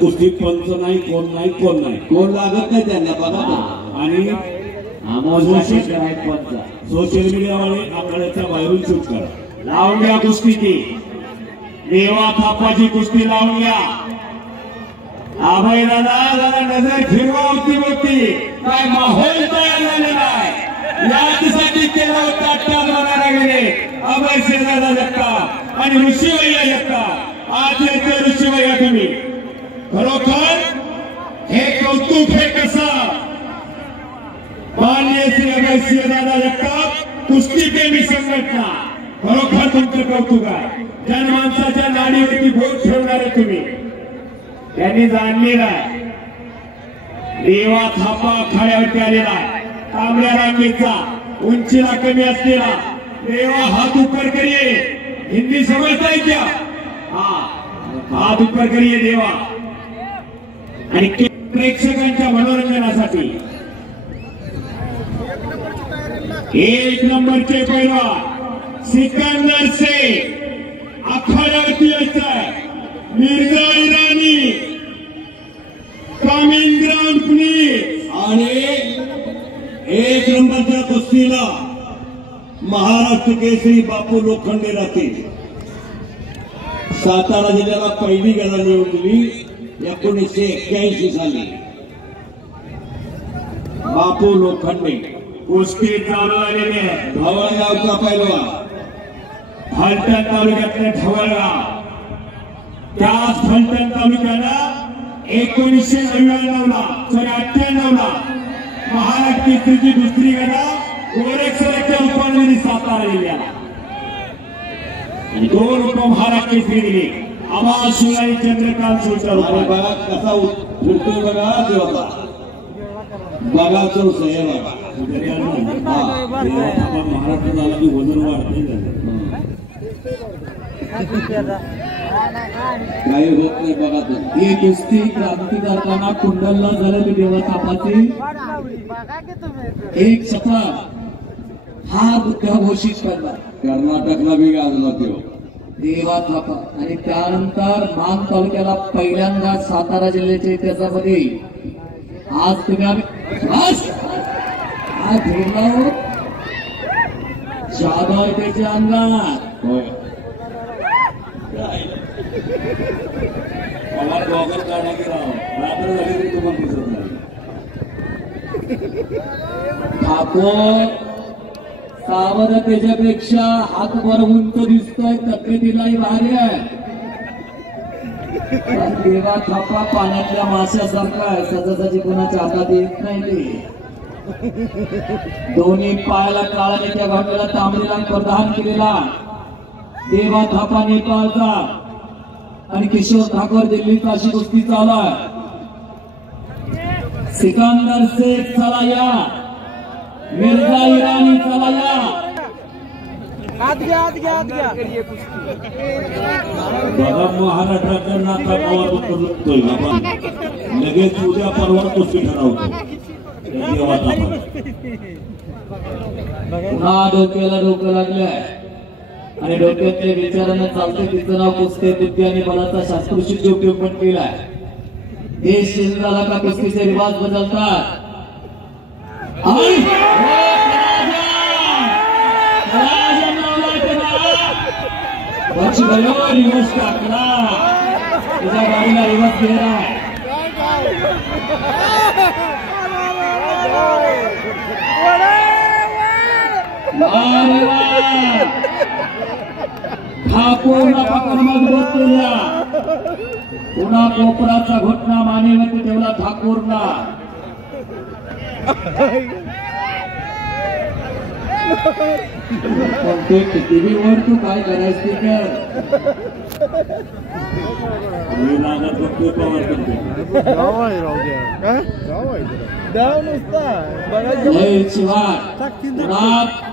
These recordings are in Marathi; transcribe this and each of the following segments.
कुस्ती पंच नाही, कोण नाही, कोण नाही, कोण लागत नाही त्यांना बघा. आणि सोशल मीडियावाले आकड्याच्या बाहेरून शूट करा. लावून घ्या कुस्ती ती. देवा थापाची कुस्ती लावून घ्या. अभय दादा जरा नजर फिरवा होती होती काय माहोल तयार झालेला आहे. यासाठी केला होता टाळणारा गेले अभय शेजादा जगताप आणि ऋषीवैया जगताप. आज येते ऋषीवैया तुम्ही. खरोखर हे कौतुक हे कसं माननीय श्री अभय शेजादा जगताप कुस्ती प्रेमी संघटना खरोखर तुमचं कौतुक आहे. जनमानसाच्या नाडीवरती बोट ठेवणारे तुम्ही. त्यांनी जाणलेला आहे देवा थापा खाड्यावरती आलेला आहे. तांबड्या रांगेचा उंचीला कमी असलेला देवा हात ऊपर करिये. हिंदी समजताय क्या? हात ऊपर करिये देवा. आणि प्रेक्षकांच्या मनोरंजनासाठी एक नंबरचे पैलवान सिकंदर शेख आखाड्यावरती यायचं आहे. Mirza Irani coming ground please. आणि एक नंबरच्या कुस्तीला महाराष्ट्र केसरी बापू लोखंडे राहतील. सातारा जिल्ह्याला पहिली गदा निवडून दिली 1981 साली. बापू लोखंडे कुस्ती चालू आलेली आहे. ढवळगावचा पैलवान फलटण तालुक्यातल्या ढवळगाव. त्याच फलटण तालुक्याला 1998 ला महाराष्ट्र केसरीची दुसरी गदा गोरक्षराच्या रूपाने सातारा जिल्ह्याला आणि 2 उपमहाराष्ट्र केसरी दिली. आवाज शिवाजी चंद्रकांत सोळच्या रूपाने. बघा कसा फिरतोय बघा देवता. बघा तो सहे महाराष्ट्र झाला की वजन वाढते. काही होत नाही बघा. ही कुस्ती क्रांती करताना कुंडलला झालं की देवा थापाची एक सफा हा बुद्धा घोषित करला. कर्नाटकला बी गाजला तो देवा थापा. आणि त्यानंतर मान तालुक्याला पहिल्यांदा सातारा जिल्ह्याच्या इतिहासामध्ये आज तुम्ही हा धोरणावर जादा त्याच्या अंगात मला गॉगल काढा की राव रात्र झाली तरी तुम्हाला दिसत नाही. ठाकोर सावर त्याच्यापेक्षा हातभर उंच दिसतोय. तब्येतीलाही भारी आहे. देवा थापा पाण्यातल्या माशासारखा आहे. सजाची कोणाच्या हातात येत नाही ते. दोन्ही पायाला काळाने त्या घाटलेला तांबडीला प्रदान केलेला देवा थापा नेपाळचा आणि किशोर ठाकर दिल्लीचा अशी कुस्ती चालू आहे. सिकंदर शेख चला या. मिर्झा इराणी चला या. बघा महाराष्ट्राच्या नाका गावात उतरतोय. लगेच उद्या परवा कुस्ती ठरवतो. पुन्हा डोक्याला डोकं लागलंय आणि डोक्यातल्या विचारानं चालते. तिचं नाव कुस्ती बुद्धी आणि बलाचा शास्त्रोचित उपयोग पण केलाय. देश चेंज झाला का कुस्तीचे रिवाज बदलतात. रिवर्स टाकला. तुझ्या गाडीला रिवर्स गेला. ठाकूरला पकड मजबूत केल्या. पुन्हा कोपराचा घोटणा मानेवरती ठेवला ठाकूरला. टीव्हीवर तू काय करायचं ते कर.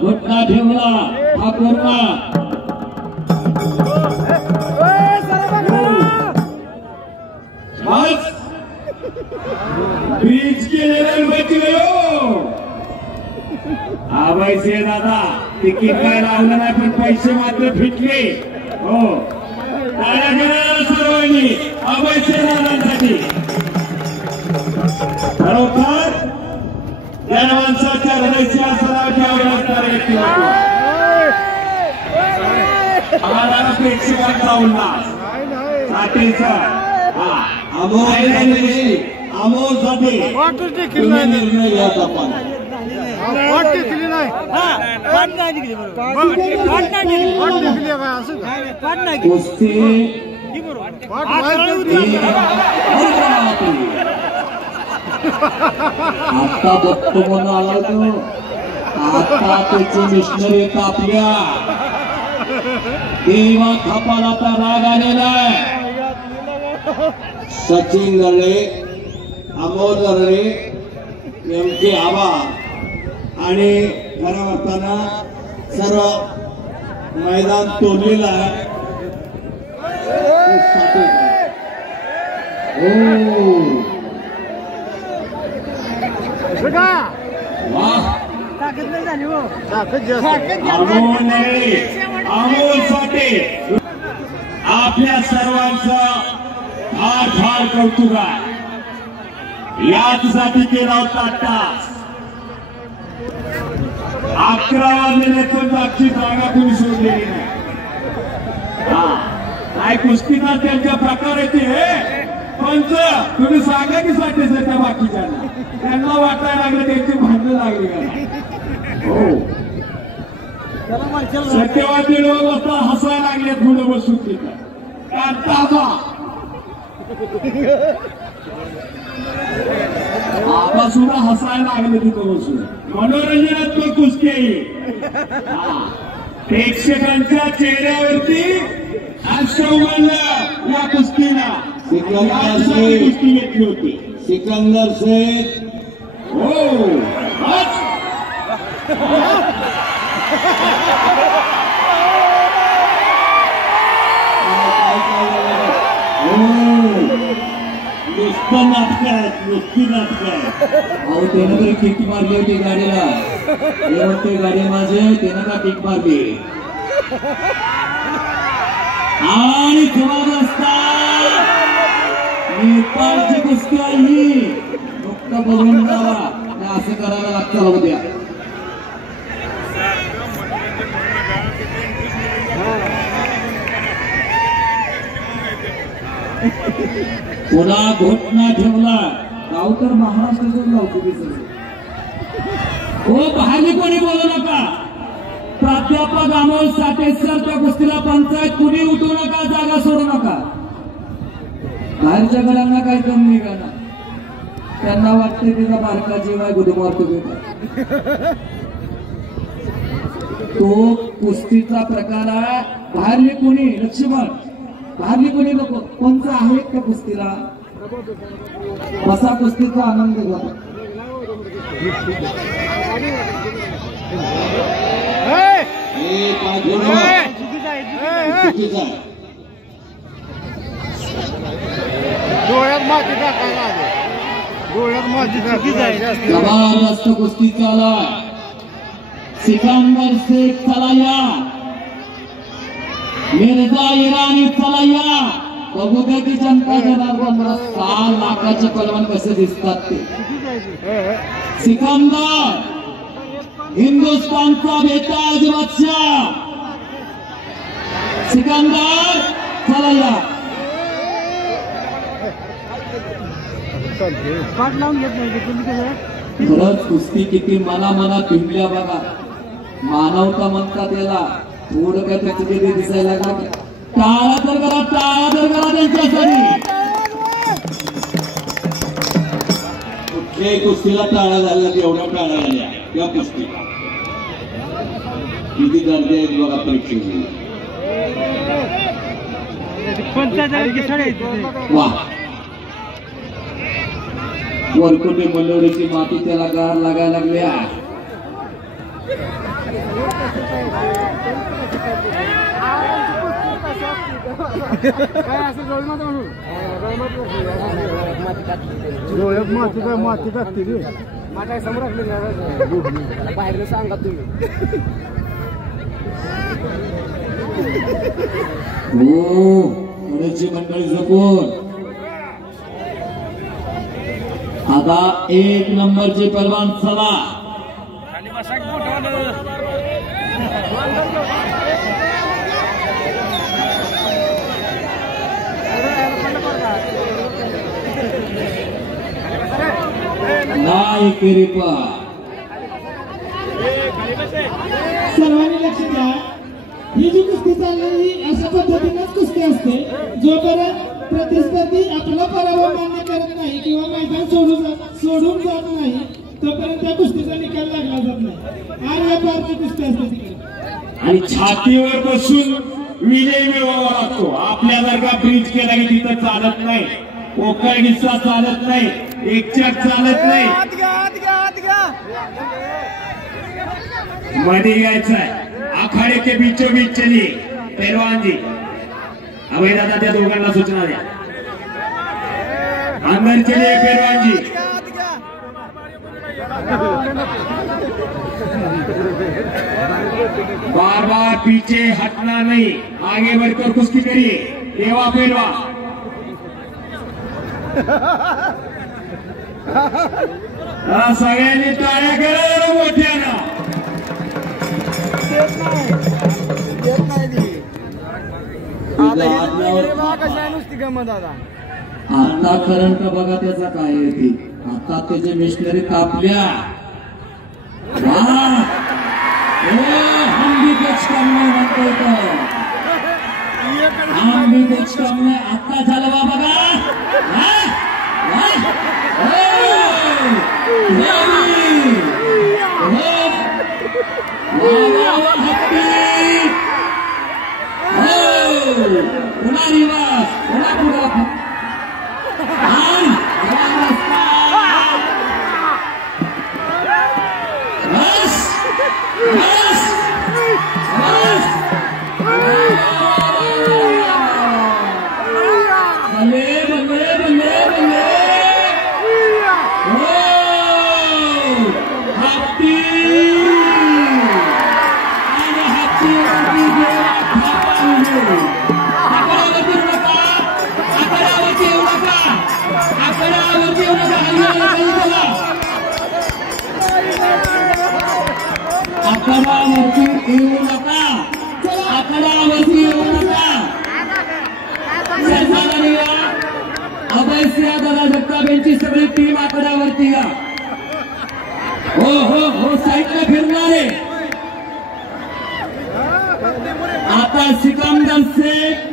घोटणा ठेवला ठाकूरला. ब्रिज के लेवल बच गयो. अभय शेजादा तिकीट काय लावलं नाही पण पैसे मात्र फिटले. हो टाळ्या करा सर्वांनी अभय शेजादा. साठी खरोखर या माणसाच्या हृदयाच्या सराव घ्यावे लागणारे व्यक्तिमत्व. आम्हाला प्रेक्षकांचा उल्हास साठेचा अमोल साठी तुम्ही निर्णय घ्या. आपण कुस्ती आता बघतो म्हणून आला तो. आता त्याची मिशनरी कापल्या. देवा खापाला आता राग आलेला आहे. सचिन लढले, अमोल लढले, नेमके आबा आणि खऱ्या अर्थानं सर्व मैदान तोडलेलं आहे. अमोल साठे आपल्या सर्वांचा फार फार कौतुक आहे. याचसाठी केला होता तास 11 वाजलेले पण जागची जागा कोणी सोडलेली नाही. काय कुस्तीचा त्यांच्या प्रकार येते. पंच तुम्ही सांगा की साठी त्या बाकीच्यांना त्यांना वाटायला लागलं त्यांची भांडणं लागली का. हो सत्यवादी लोक आता हसायला लागले पुढे बसून तिथं. आबा सुद्धा हसायला लागले तिथं बसून. मनोरंजनात्मक कुस्ती आहे. प्रेक्षकांच्या चेहऱ्यावरती हास्य उमललं या कुस्तीला. कुस्ती घेतली होती सिकंदर शेख. हो नुसतं नाटक आहेत, नुसती नाटक आहे. अहो त्यानं तरी किक मारली होती गाडीला. हे म्हणते गाडी माझे, त्यानं का किक मारली. आणि जबरदस्त नेपाळची कुस्ती आहे ही. फक्त बघून जावा, असं करायला लागतं उद्या. पुन्हा घोषणा ठेवला. गाव तर महाराष्ट्रातून गावतो. हो बाहेर कोणी बोलू नका. प्राध्यापक अमोल साठे सर त्या कुस्तीला पंचायत कुणी उठू नका, जागा सोडू नका. बाहेरच्या गड्यांना काही कमी नाही का. त्यांना वाटते त्याचा बारका जीव आहे, गुड मारतो बेटा. तो कुस्तीचा प्रकार आहे. बाहेरले कोणी लक्ष्मण बाहेरले कोणी नको. पंच आहेत का कुस्तीला. बसा कुस्तीचा आनंद घ्या. जबरदस्त कुस्ती चालू आहे. सिकंदर शेख चलाया, मिर्झा इराणी चलाया. बघू द्या की जनता जनार्दन 6 लाखाचे पलवान कसे दिसतात ते. सिकंदर हिंदुस्थानचा बेताज बादशाह सिकंदर चलाया. खरंच कुस्ती किती मनामनात भिंगल्या बघा. मानवता म्हणतात याला. थोडं काय त्याचं किती दिसायला लागला. टाळा तर करा, टाळा तर करा त्यांच्यासाठी. कुठल्याही कुस्तीला टाळा झाला, एवढ्या टाळा झाल्या या कुस्ती. किती गर्दी आहेत बघा प्रेक्षक. वा वरकुटे मल्लोडीची माती त्याला गार लागायला लागल्या. माती टाकते माझ्या समोर बाहेर सांगा तुम्ही. हो पुण्याची मंडळी जपून आता 1 नंबरचे पहलवान चला नाही किरीपा सर्वांनी लक्ष द्या ही जी कुस्ती चालली ही अशा पद्धतीनेच कुस्ती असते जोपर्यंत प्रतिस्पर्धी आपला पराभव मान्य करत नाही किंवा मैदान सोडून जात नाही तोपर्यंत त्या कुस्तीचा निकाल लागला जात नाही आणि या पारची कुस्ती असते तिकडे आणि छातीवर बसून विजय मिळवावा लागतो. आपल्या जर का ब्रिज केला की तिथं चालत नाही, पोकळ गिस्सा चालत नाही, एकचट चालत नाही, मध्ये घ्यायचं आहे. आखाडे के बीचों बीच चलिए पहलवान जी. अभय दादा त्या दोघांना सूचना द्या. अंदर चलिए पहलवान जी. बार बार पीछे हटना नहीं, आगे बढ़कर कुश्ती करिए. देवा पहलवान सगळ्यांनी टाळ्या करा मोठ्यानं. आता करंट बघा त्याचा काय आहे ते. आता त्याचे मिशनरी कापल्या. हम भी कुछ कम नहीं म्हणतोय तो. हम भी कुछ कम नाही. आता झालं बघा. पुन्हा रिवाज पुन्हा पुढं आकडावरती येऊ नका. आकडावरती येऊ नका. अभय सिंह दादा जगताप यांची सगळी टीम आकडावरती या. हो हो हो साईडला फिरणारे. आता सिकंदर शेख